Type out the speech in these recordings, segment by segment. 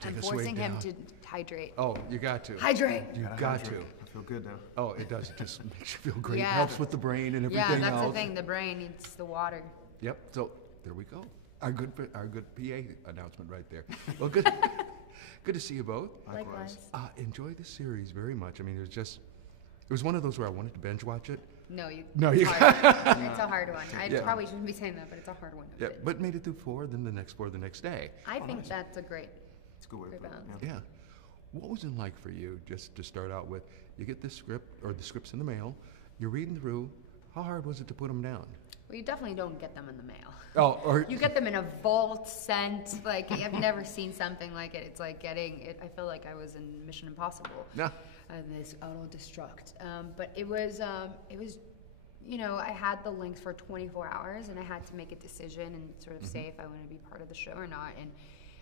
take I'm a swig forcing him down. to hydrate. Oh, you got to. Hydrate. You got to. I feel good now. Oh, it does. It just makes you feel great. Yeah. Helps with the brain and everything Yeah, that's else. the thing. The brain needs the water. Yep. So there we go. Our good PA announcement right there. Well, good. Good to see you both. Likewise. Enjoy this series very much. I mean, it was one of those where I wanted to binge watch it. No, you. No, it's you. hard. It's a hard one. I Yeah. probably shouldn't be saying that, but it's a hard one. Yeah, but made it through 4, then the next 4 the next day. I think that's a great. It's a good way to Great put it. balance. Yeah. Yeah. What was it like for you, just to start out with, you get this script, or the script's in the mail, you're reading through, how hard was it to put them down? Well, you definitely don't get them in the mail. Oh, or... You get them in a vault sent. Like, I've never seen something like it. It's like getting it. I feel like I was in Mission Impossible. No. And this auto-destruct. But it was, you know, I had the links for 24 hours, and I had to make a decision and sort of say if I want to be part of the show or not. And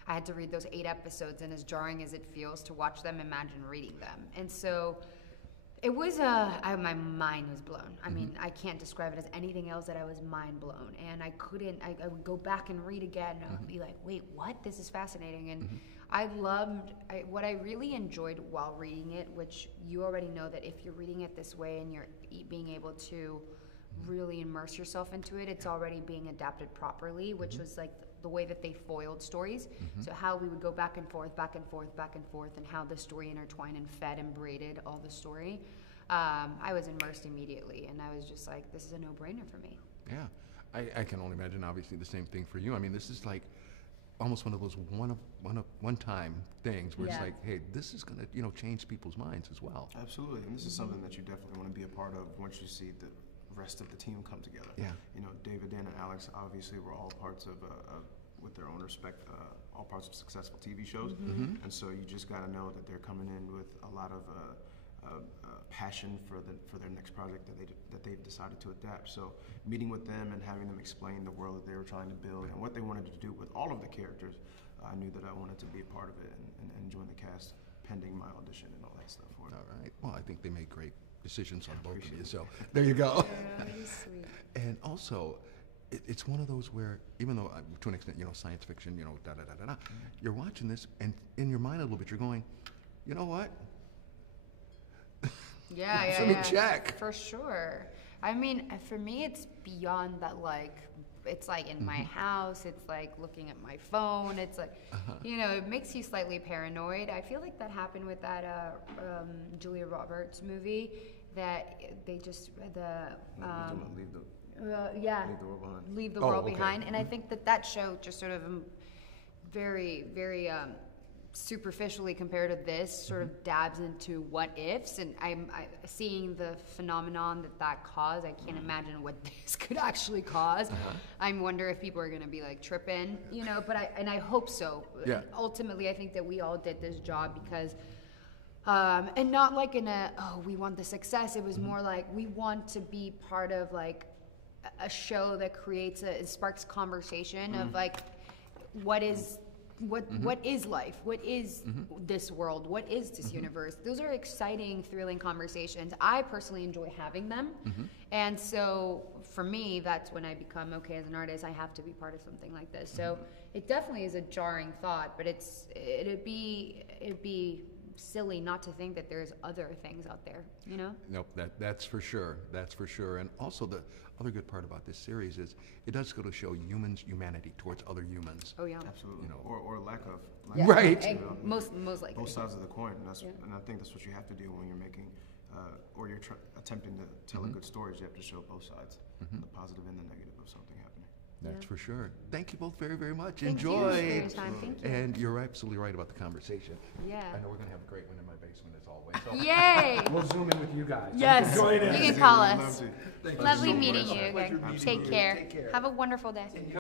I had to read those 8 episodes, and as jarring as it feels to watch them, imagine reading them. And so it was, my mind was blown. I mean, I can't describe it as anything else that I was mind blown. And I would go back and read again, and I would be like, wait, what? This is fascinating. And what I really enjoyed while reading it, which you already know that if you're reading it this way and you're being able to really immerse yourself into it, it's already being adapted properly, which was like the way that they foiled stories. So how we would go back and forth, back and forth, back and forth, and how the story intertwined and fed and braided all the story. I was immersed immediately, and I was just like, this is a no-brainer for me. Yeah. I can only imagine, obviously, the same thing for you. I mean, this is like almost one of those one-time things where it's Yeah. like, hey, this is going to, change people's minds as well. Absolutely, and this is something that you definitely want to be a part of once you see the rest of the team come together. Yeah. David, Dan, and Alex obviously were all parts of, with their own respect, all parts of successful TV shows. And so you just got to know that they're coming in with a lot of passion for their next project that they've decided to adapt. So meeting with them and having them explain the world that they were trying to build and what they wanted to do with all of the characters, I knew that I wanted to be a part of it and join the cast pending my audition and all that stuff for it. All right. Well, I think they made great decisions on both of you. So there you go. Yeah, sweet. And also, it's one of those where, even though to an extent, science fiction, you're watching this, and in your mind a little bit, you're going, you know what? Yeah, Let me check. For sure. I mean, for me, it's beyond that, like, it's like in my house, it's like looking at my phone, it's like, it makes you slightly paranoid. I feel like that happened with that Julia Roberts movie that they just, Leave the world behind. Leave the World okay. Behind. And I think that show just sort of very, very superficially compared to this sort of dabs into what ifs, and I'm seeing the phenomenon that caused. I can't imagine what this could actually cause. I wonder if people are going to be like tripping, but I hope so. Yeah. Ultimately, I think that we all did this job because and not like in we want the success. It was more like we want to be part of like a show that creates it sparks conversation of like what is life? What is this world? What is this universe? Those are exciting, thrilling conversations. I personally enjoy having them. And so for me, that's when I become, okay, as an artist, I have to be part of something like this. So it definitely is a jarring thought, but it'd be silly not to think that there's other things out there, Nope, that's for sure. That's for sure. And also the other good part about this series is it does go to show humanity towards other humans. Oh yeah, Absolutely. Or lack of. yeah. Right. Most likely. Both sides of the coin, and I think that's what you have to do when you're making, or you're attempting to tell a good story. Is you have to show both sides, the positive and the negative of something happening. That's for sure. Thank you both very, very much. Thank you Enjoy. for your time. Thank you. And you're absolutely right about the conversation. Yeah. I know we're going to have a great one in my basement as always. So Yay! we'll zoom in with you guys. Yes, Join you us. can call Love us. to. Thank you Lovely so meeting much. you again. Absolutely. Take care. Take care. Have a wonderful day.